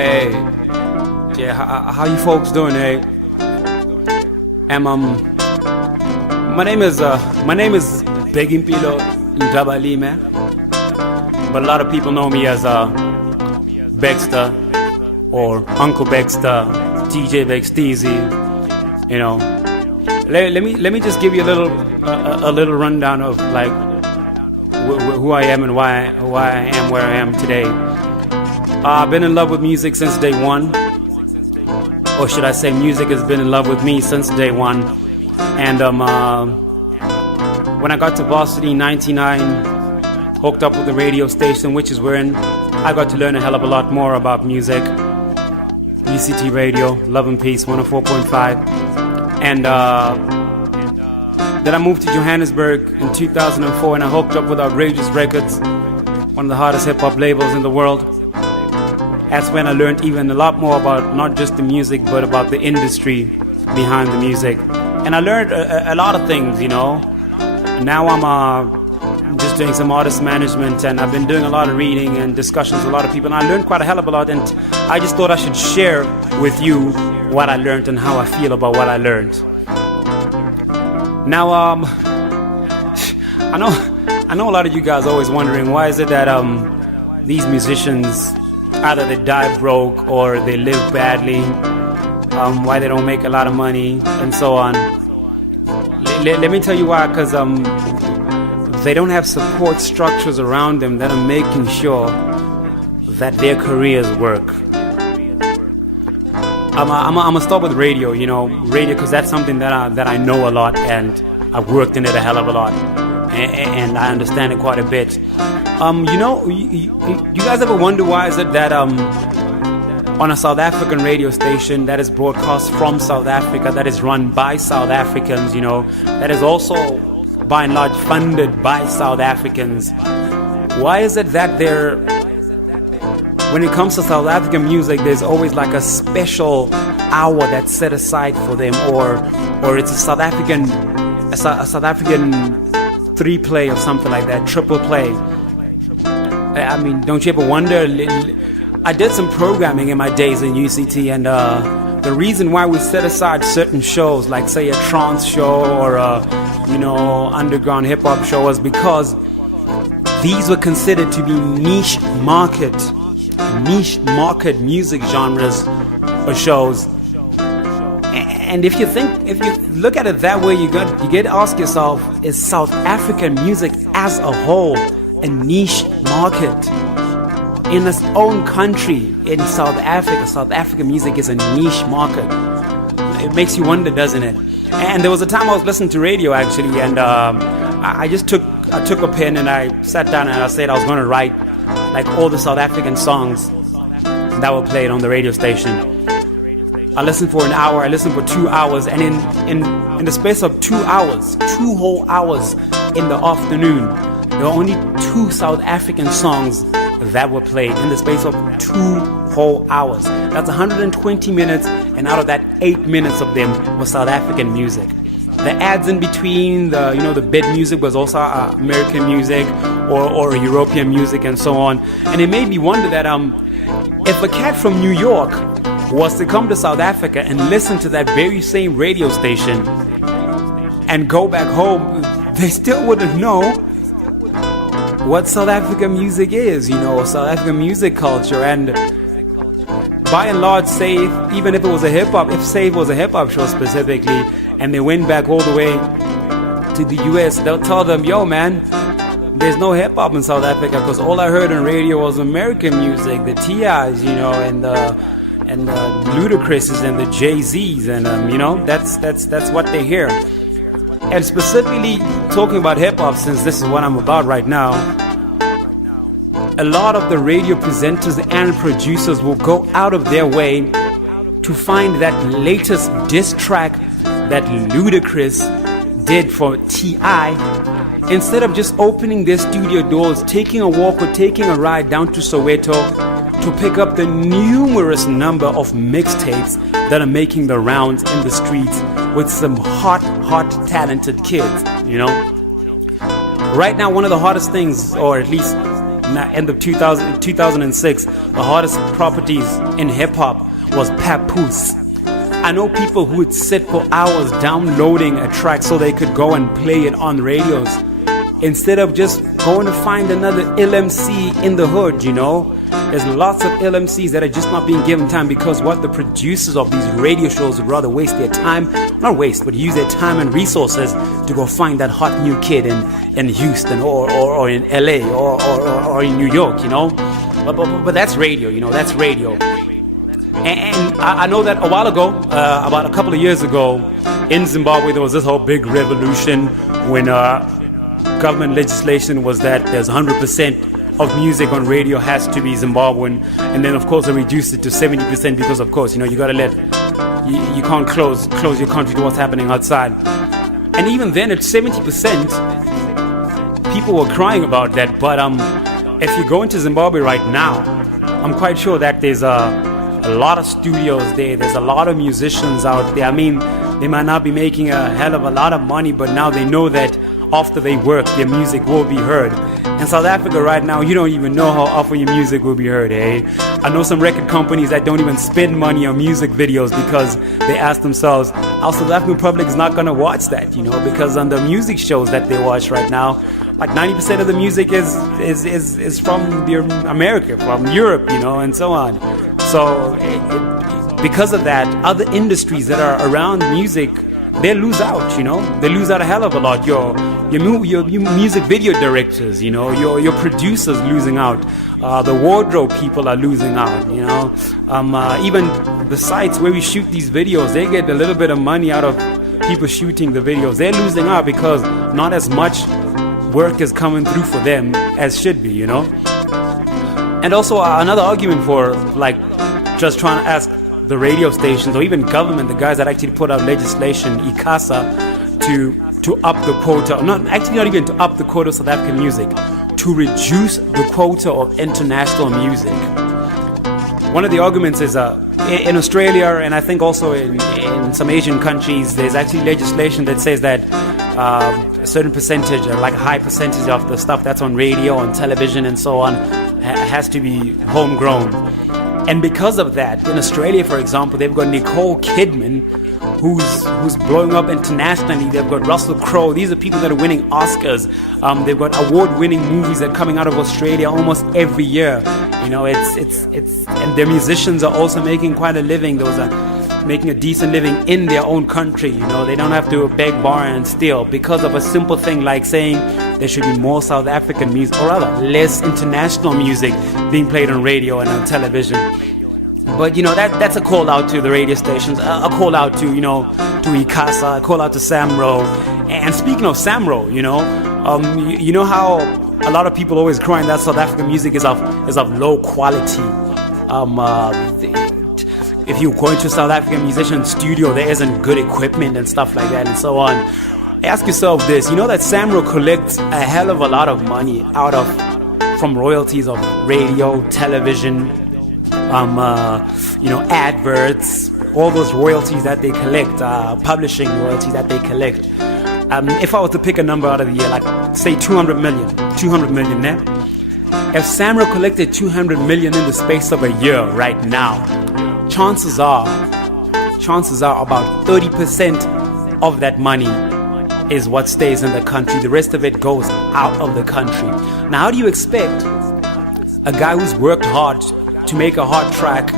Hey, yeah, how you folks doing, hey? My name is Begimpilo Ndabali, man. But a lot of people know me as Bextizee or Uncle Bextizee, DJ Bextizee. You know, let me just give you a little rundown of like who I am and why I am where I am today. I've been in love with music since day one, or should I say, music has been in love with me since day one. And when I got to varsity in '99, hooked up with the radio station, which is wherein I got to learn a hell of a lot more about music. UCT Radio, Love and Peace, 104.5. And then I moved to Johannesburg in 2004, and I hooked up with Outrageous Records, one of the hardest hip-hop labels in the world. That's when I learned even a lot more about not just the music, but about the industry behind the music. And I learned a lot of things, you know. Now I'm just doing some artist management, and I've been doing a lot of reading and discussions with a lot of people, and I learned quite a hell of a lot, and I just thought I should share with you what I learned and how I feel about what I learned. Now, I know a lot of you guys are always wondering, why is it that these musicians, either they die broke or they live badly, why they don't make a lot of money, and so on. Let me tell you why, because they don't have support structures around them that are making sure that their careers work. I'm gonna start with radio, you know, radio, because that's something that I know a lot, and I've worked in it a hell of a lot, and I understand it quite a bit. You know, you guys ever wonder why is it that on a South African radio station that is broadcast from South Africa, that is run by South Africans, you know, that is also by and large funded by South Africans, why is it that when it comes to South African music, there's always like a special hour that's set aside for them, or it's a South African 3-play or something like that, triple play? I mean, don't you ever wonder? I did some programming in my days in UCT, and the reason why we set aside certain shows, like say a trance show or a, you know, underground hip hop show, was because these were considered to be niche market music genres or shows. And if you look at it that way, you get to ask yourself, is South African music as a whole a niche market? In its own country, in South Africa, South African music is a niche market. It makes you wonder, doesn't it? And there was a time I was listening to radio actually, and I took a pen and I sat down and I said I was going to write like all the South African songs that were played on the radio station. I listened for an hour, I listened for 2 hours, and in the space of 2 hours, 2 whole hours in the afternoon, there were only 2 South African songs that were played in the space of 2 whole hours. That's 120 minutes, and out of that, 8 minutes of them was South African music. The ads in between, the bed music was also American music or European music and so on. And it made me wonder that if a cat from New York was to come to South Africa and listen to that very same radio station and go back home, they still wouldn't know what South African music is, you know, South African music culture. And by and large, say, even if it was a hip-hop, if say it was a hip-hop show specifically, and they went back all the way to the US, they'll tell them, yo man, there's no hip-hop in South Africa, because all I heard on radio was American music, the T.I.s, you know, and the Ludacris's and the Jay-Z's, and you know, that's what they hear. And specifically talking about hip-hop, since this is what I'm about right now, a lot of the radio presenters and producers will go out of their way to find that latest diss track that Ludacris did for T.I. Instead of just opening their studio doors, taking a walk or taking a ride down to Soweto to pick up the numerous number of mixtapes that are making the rounds in the streets with some hot, talented kids, you know. Right now, one of the hottest things, or at least end of 2006, the hottest properties in hip-hop was Papoose. I know people who would sit for hours downloading a track so they could go and play it on radios instead of just going to find another LMC in the hood, you know. There's lots of LMCs that are just not being given time because what the producers of these radio shows would rather waste their time, not waste, but use their time and resources to go find that hot new kid in Houston or in LA or in New York, you know. But that's radio, you know, that's radio. And I know that a while ago, about a couple of years ago, in Zimbabwe, there was this whole big revolution when government legislation was that there's 100% of music on radio has to be Zimbabwean, and then of course they reduced it to 70% because of course, you know, you gotta you can't close your country to what's happening outside. And even then at 70%, people were crying about that. But if you go into Zimbabwe right now, I'm quite sure that there's a lot of studios there's a lot of musicians out there. I mean, they might not be making a hell of a lot of money, but now they know that after they work, their music will be heard. In South Africa right now, you don't even know how often your music will be heard, eh? I know some record companies that don't even spend money on music videos because they ask themselves, our South African public is not going to watch that, you know, because on the music shows that they watch right now, like 90% of the music is from America, from Europe, you know, and so on. So because of that, other industries that are around music, they lose out, you know. They lose out a hell of a lot. Your music video directors, you know, your producers losing out. The wardrobe people are losing out, you know. Even the sites where we shoot these videos, they get a little bit of money out of people shooting the videos. They're losing out because not as much work is coming through for them as should be, you know. And also another argument for like just trying to ask the radio stations or even government, the guys that actually put out legislation, ICASA, to up the quota, not even to up the quota of South African music, to reduce the quota of international music. One of the arguments is in Australia, and I think also in some Asian countries, there's actually legislation that says that a certain percentage, or like a high percentage of the stuff that's on radio, on television and so on, has to be homegrown. And because of that, in Australia, for example, they've got Nicole Kidman, who's blowing up internationally. They've got Russell Crowe. These are people that are winning Oscars. They've got award-winning movies that are coming out of Australia almost every year. You know, it's and their musicians are also making quite a living. Those are making a decent living in their own country. You know, they don't have to beg, borrow, and steal because of a simple thing like saying there should be more South African music, or rather, less international music being played on radio and on television. But, you know, that's a call out to the radio stations, a call out to, you know, to ICASA, a call out to Samro. And speaking of Samro, you know, you know how a lot of people always crying that South African music is of low quality. If you go into a South African musician studio, there isn't good equipment and stuff like that and so on. Ask yourself this, you know that Samro collects a hell of a lot of money from royalties of radio, television, you know, adverts, all those royalties that they collect, publishing royalties that they collect. If I was to pick a number out of the year, like say 200 million, né? If Samro collected 200 million in the space of a year right now, chances are about 30% of that money is what stays in the country. The rest of it goes out of the country. Now, how do you expect a guy who's worked hard to make a hot track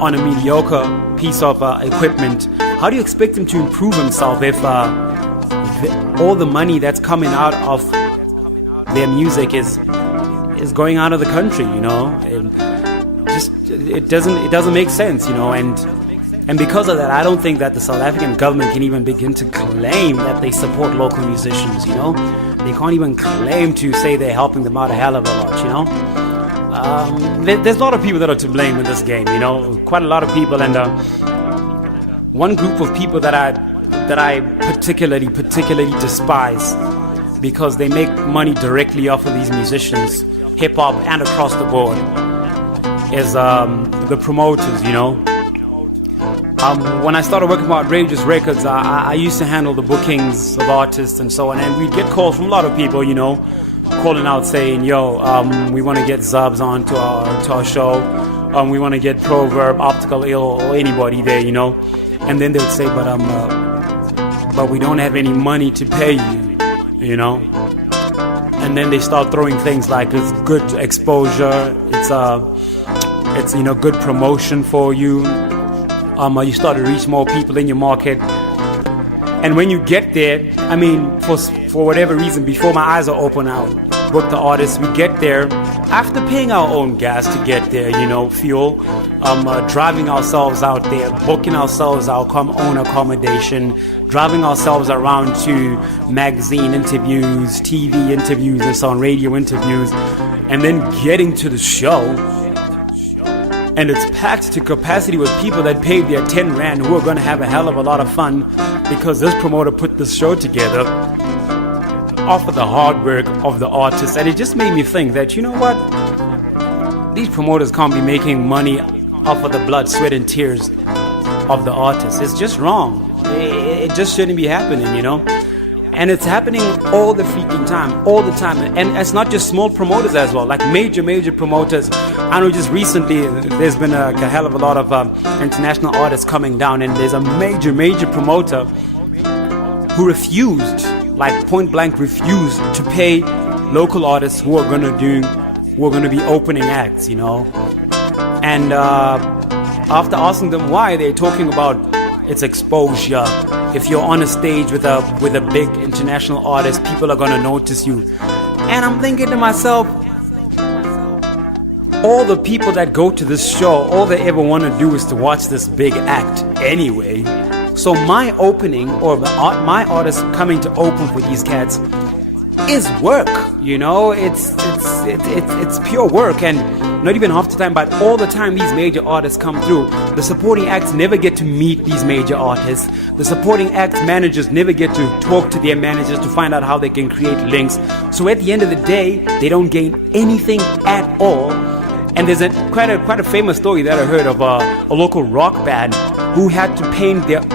on a mediocre piece of equipment, how do you expect him to improve himself if all the money that's coming out of their music is going out of the country, you know? It doesn't make sense, you know, and because of that, I don't think that the South African government can even begin to claim that they support local musicians, you know? They can't even claim to say they're helping them out a hell of a lot, you know? There's a lot of people that are to blame in this game, you know? Quite a lot of people, and one group of people that I particularly despise because they make money directly off of these musicians, hip-hop and across the board, is the promoters, you know? When I started working for Outrageous Records, I used to handle the bookings of artists and so on, and we'd get calls from a lot of people, you know, calling out saying, "Yo, we want to get Zubs on to our show. We want to get Proverb, Optical Ill, or anybody there, you know." And then they would say, but we don't have any money to pay you, you know. And then they start throwing things like it's good exposure, it's you know, good promotion for you. You start to reach more people in your market. And when you get there, I mean, for whatever reason, before my eyes are open, I'll book the artists. We get there after paying our own gas to get there, you know, fuel, driving ourselves out there, booking ourselves our own accommodation, driving ourselves around to magazine interviews, TV interviews, and so on, radio interviews, and then getting to the show. And it's packed to capacity with people that paid their 10 rand who are going to have a hell of a lot of fun because this promoter put this show together off of the hard work of the artists. And it just made me think that, you know what? These promoters can't be making money off of the blood, sweat, and tears of the artists. It's just wrong. It just shouldn't be happening, you know? And it's happening all the freaking time, all the time. And it's not just small promoters as well, like major promoters. I know just recently there's been a hell of a lot of international artists coming down, and there's a major promoter who refused, like point blank refused, to pay local artists who are gonna be opening acts, you know. And after asking them why, they're talking about its exposure. If you're on a stage with a big international artist, people are gonna notice you. And I'm thinking to myself, all the people that go to this show, all they ever want to do is to watch this big act anyway. So my opening, or my artist coming to open for these cats, is work. You know, it's pure work, and not even half the time, but all the time these major artists come through. The supporting acts never get to meet these major artists. The supporting acts managers never get to talk to their managers to find out how they can create links. So at the end of the day, they don't gain anything at all. And there's quite a famous story that I heard of a local rock band who had to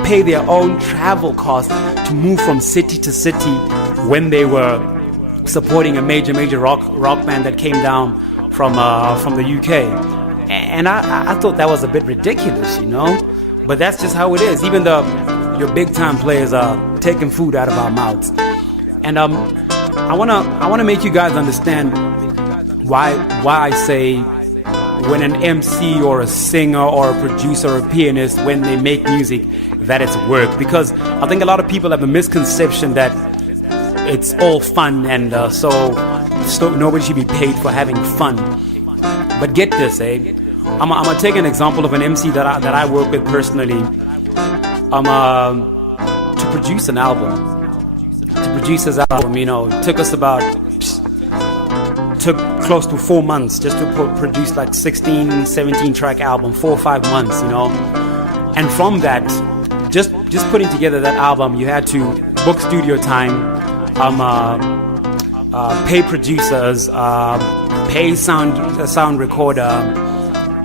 pay their own travel costs to move from city to city when they were supporting a major rock band that came down from the UK. And I thought that was a bit ridiculous, you know. But that's just how it is. Even your big time players are taking food out of our mouths. And I wanna make you guys understand why I say, when an MC or a singer or a producer or a pianist, when they make music, that it's work. Because I think a lot of people have a misconception that it's all fun, and so nobody should be paid for having fun. But get this, I'm gonna take an example of an MC that I work with personally. To produce an album. To produce his album, you know, took close to 4 months just to produce like 16, 17 track album, 4 or 5 months, you know. And from that, just putting together that album, you had to book studio time, pay producers, pay sound recorder,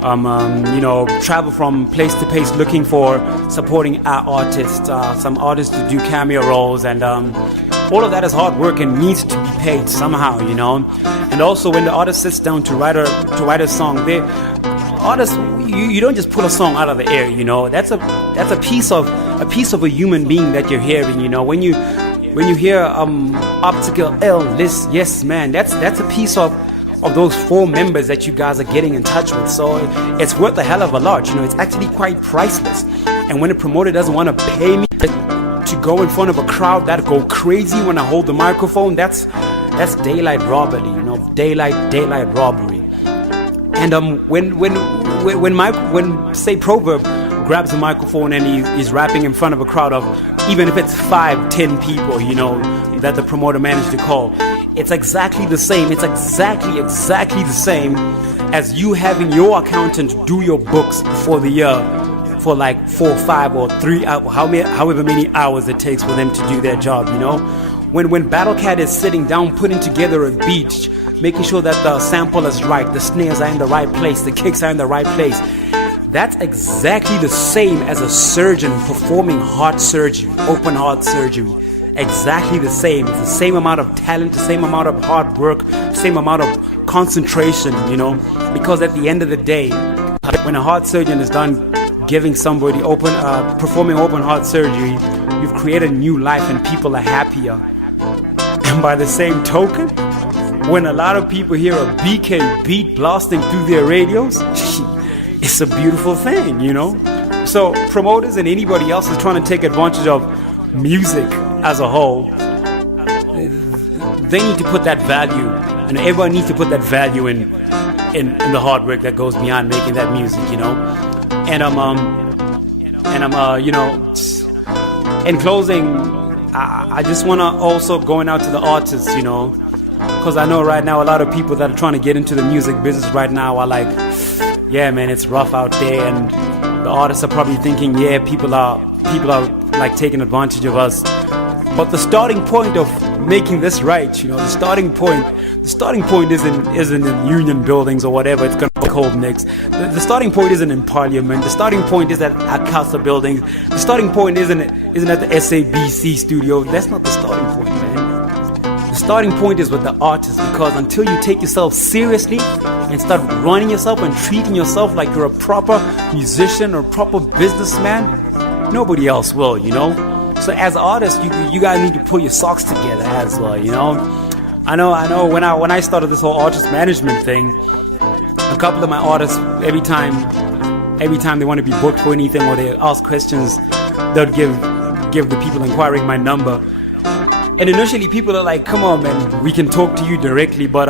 you know, travel from place to place looking for supporting artists, some artists to do cameo roles, and all of that is hard work and needs to be paid somehow, you know. And also, when the artist sits down to write a song, you don't just pull a song out of the air, you know. That's a piece of a human being that you're hearing, you know. When you hear Optical L, this, yes man, that's a piece of those 4 members that you guys are getting in touch with. So it's worth a hell of a lot, you know. It's actually quite priceless. And when a promoter doesn't want to pay me to go in front of a crowd that go crazy when I hold the microphone, that's daylight robbery, you know, daylight robbery. And when say Proverb grabs the microphone and he's rapping in front of a crowd of, even if it's 5-10 people, you know, that the promoter managed to call, it's exactly the same. It's exactly the same as you having your accountant do your books for the year for like 4, 5, or 3 hours, however many hours it takes for them to do their job, you know. When Battlecat is sitting down putting together a beat, making sure that the sample is right, the snares are in the right place, the kicks are in the right place, that's exactly the same as a surgeon performing heart surgery, open heart surgery. exactly the same. It's the same amount of talent, the same amount of hard work, same amount of concentration, you know, because at the end of the day, when a heart surgeon is done giving somebody performing open heart surgery, you've created a new life and people are happier. And by the same token, when a lot of people hear a BK beat blasting through their radios, it's a beautiful thing, you know. So promoters and anybody else is trying to take advantage of music as a whole, they need to put that value, and everyone needs to put that value in the hard work that goes beyond making that music, you know. And you know, in closing, I just want to also going out to the artists, you know, because I know right now a lot of people that are trying to get into the music business right now are like, yeah, man, it's rough out there, and the artists are probably thinking, yeah, people are like taking advantage of us. But the starting point of making this right, you know, the starting point isn't in union buildings or whatever it's gonna be called next. The starting point isn't in Parliament. The starting point is at Casa buildings. The starting point isn't at the SABC studio. That's not the starting point, man. The starting point is with the artist, because until you take yourself seriously and start running yourself and treating yourself like you're a proper musician or proper businessman, nobody else will, you know. So as artists, you guys need to pull your socks together as well, you know. I know. When I started this whole artist management thing, a couple of my artists, every time they want to be booked for anything or they ask questions, they'll give the people inquiring my number. And initially, people are like, "Come on, man, we can talk to you directly." But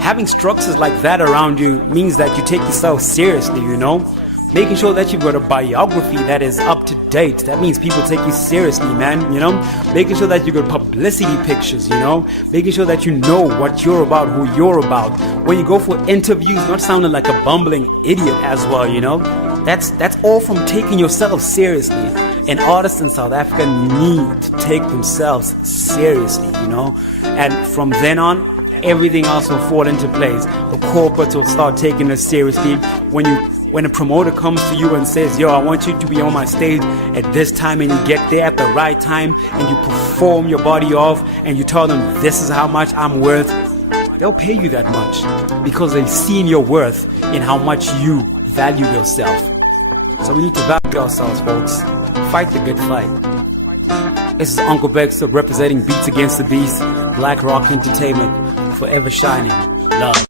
having structures like that around you means that you take yourself seriously, you know. Making sure that you've got a biography that is up to date. That means people take you seriously, man, you know. Making sure that you've got publicity pictures, you know. Making sure that you know what you're about, who you're about. When you go for interviews, not sounding like a bumbling idiot as well, you know. That's all from taking yourself seriously. And artists in South Africa need to take themselves seriously, you know. And from then on, everything else will fall into place. The corporates will start taking us seriously. When a promoter comes to you and says, yo, I want you to be on my stage at this time, and you get there at the right time and you perform your body off and you tell them this is how much I'm worth, they'll pay you that much because they've seen your worth in how much you value yourself. So we need to value ourselves, folks. Fight the good fight. This is Uncle Bextizee representing Beats Against the Beast, Black Rock Entertainment, forever shining. Love.